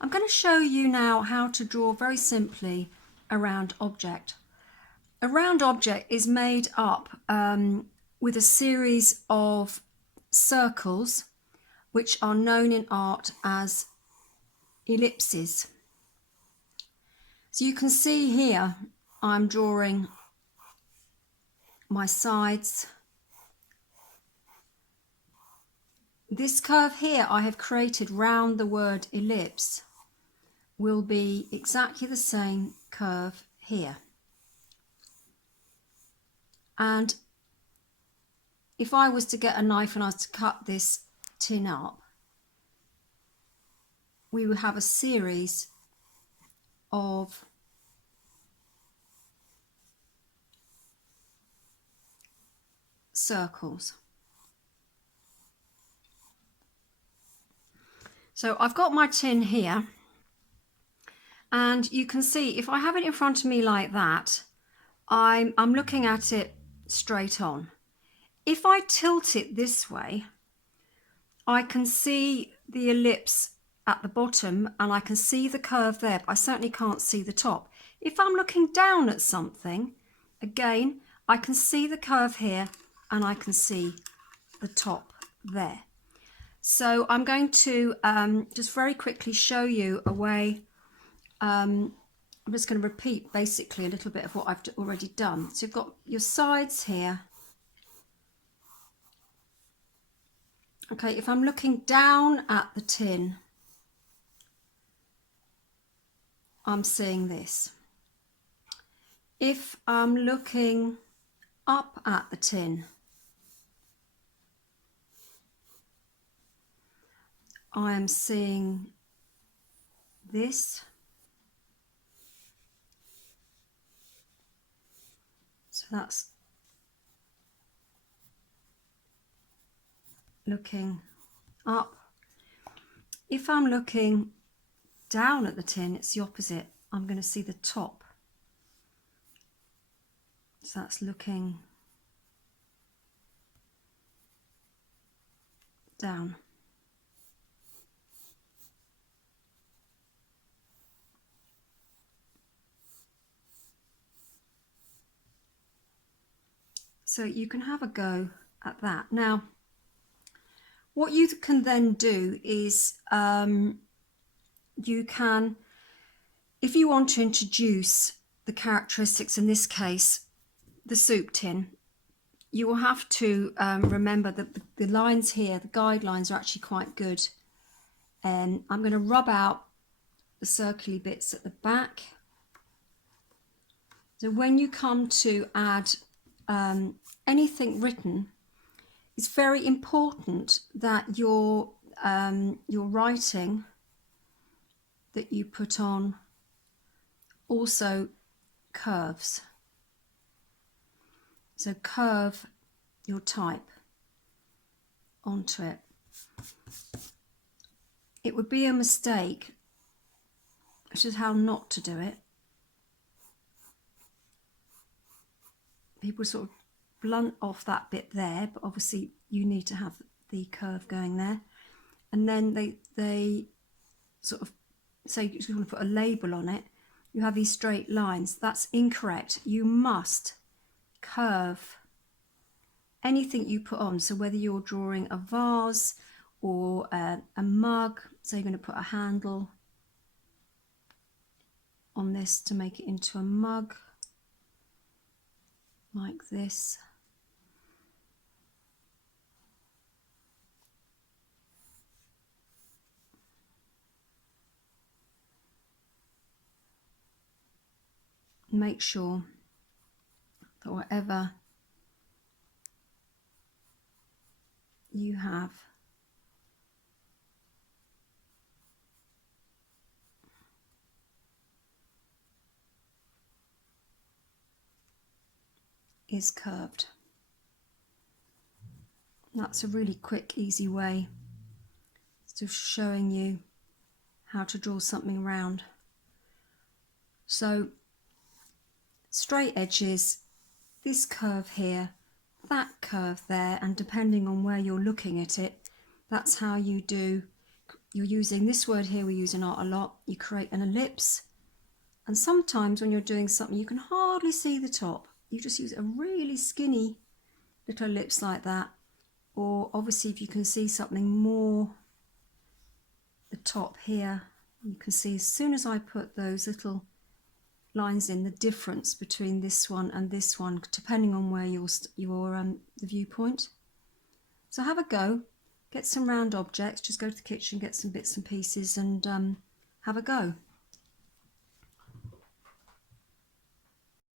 I'm going to show you now how to draw very simply a round object. A round object is made up with a series of circles which are known in art as ellipses. So you can see here I'm drawing my sides. This curve here I have created round the word ellipse will be exactly the same curve here. And if I was to get a knife and I was to cut this tin up, we would have a series of circles. So I've got my tin here, and you can see if I have it in front of me like that, I'm looking at it straight on. If I tilt it this way, I can see the ellipse at the bottom and I can see the curve there, but I certainly can't see the top. If I'm looking down at something, again, I can see the curve here and I can see the top there. So I'm going to just very quickly show you a way. I'm just going to repeat basically a little bit of what I've already done. So you've got your sides here. Okay, if I'm looking down at the tin, I'm seeing this. If I'm looking up at the tin, I am seeing this. So that's looking up. If I'm looking down at the tin, it's the opposite. I'm going to see the top. So that's looking down. So you can have a go at that. Now, what you can then do is you can, if you want to introduce the characteristics, in this case, the soup tin, you will have to remember that the lines here, the guidelines, are actually quite good. I'm going to rub out the circly bits at the back. So when you come to add anything written, it's very important that your writing that you put on also curves. So curve your type onto it. It would be a mistake, which is how not to do it. People sort of blunt off that bit there, but obviously you need to have the curve going there. And then they sort of say you want to put a label on it. You have these straight lines. That's incorrect. You must curve anything you put on. So whether you're drawing a vase or a mug, so you're going to put a handle on this to make it into a mug, like this. Make sure that whatever you have is curved. That's a really quick, easy way of showing you how to draw something round. So straight edges, this curve here, that curve there, and depending on where you're looking at it, that's how you do you're using this word here, we use in art a lot, you create an ellipse. And sometimes when you're doing something, you can hardly see the top. You just use a really skinny little ellipse like that. Or obviously if you can see something more, the top here, you can see as soon as I put those little lines in, the difference between this one and this one, depending on where your the viewpoint. So have a go, get some round objects, just go to the kitchen, get some bits and pieces and have a go.